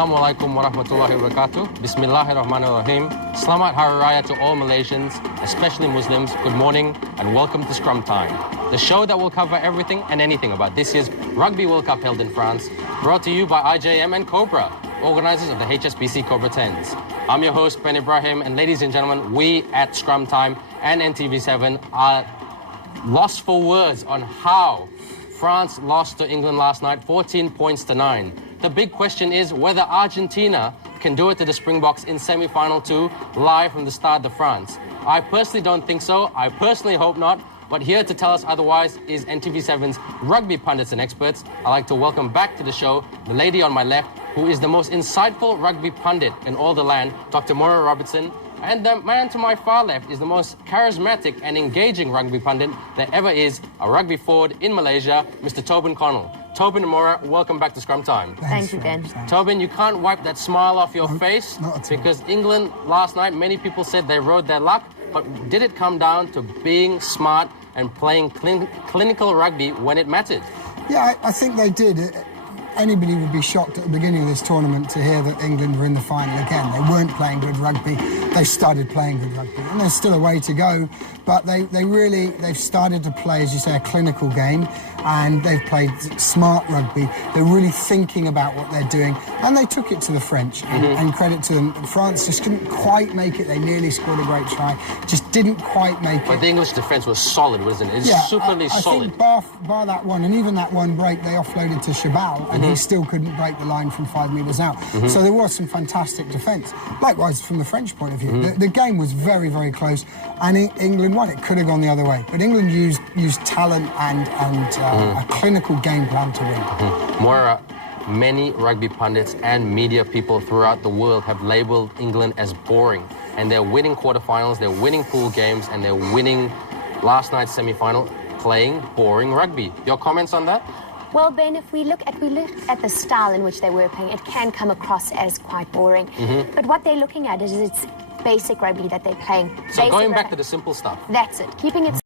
Assalamualaikum warahmatullahi wabarakatuh. Bismillahirrahmanirrahim. Selamat Hari Raya to all Malaysians, especially Muslims. Good morning and welcome to Scrum Time, the show that will cover everything and anything about this year's Rugby World Cup held in France, brought to you by IJM and Cobra, organisers of the HSBC Cobra 10s. I'm your host, Ben Ibrahim, and ladies and gentlemen, we at Scrum Time and NTV7 are lost for words on how France lost to England last night, 14 points to 9. The big question is whether Argentina can do it to the Springboks in semi-final 2 live from the Stade de France. I personally don't think so. I personally hope not. But here to tell us otherwise is NTV7's rugby pundits and experts. I'd like to welcome back to the show the lady on my left, who is the most insightful rugby pundit in all the land, Dr. Maura Robertson. And the man to my far left is the most charismatic and engaging rugby pundit there ever is, a rugby forward in Malaysia, Mr. Tobin Connell. Tobin and Maura, welcome back to Scrum Time. Thank you, Ben. Tobin, you can't wipe that smile off your face because England last night, many people said they rode their luck, but did it come down to being smart and playing clinical rugby when it mattered? Yeah, I think they did. Anybody would be shocked at the beginning of this tournament to hear that England were in the final again. They weren't playing good rugby. They started playing good rugby. And there's still a way to go, but they've started to play, as you say, a clinical game, and they've played smart rugby. They're really thinking about what they're doing, and they took it to the French, and credit to them. France just couldn't quite make it. They nearly scored a great try, just didn't quite make it. But the English defence was solid, wasn't it? It's superly solid. I think bar that one, and even that one break, they offloaded to Chabal, and he still couldn't break the line from 5 metres out. So there was some fantastic defence. Likewise, from the French point of view, the game was very, very close, and England won. It could have gone the other way, but England used talent and a clinical game plan to win. Maura, many rugby pundits and media people throughout the world have labelled England as boring, and they're winning quarterfinals, they're winning pool games, and they're winning last night's semi-final playing boring rugby. Your comments on that? Well, Ben, if we look at the style in which they were playing, it can come across as quite boring. But what they're looking at is it's basic rugby that they're playing. So going back to the simple stuff. That's it. Keeping it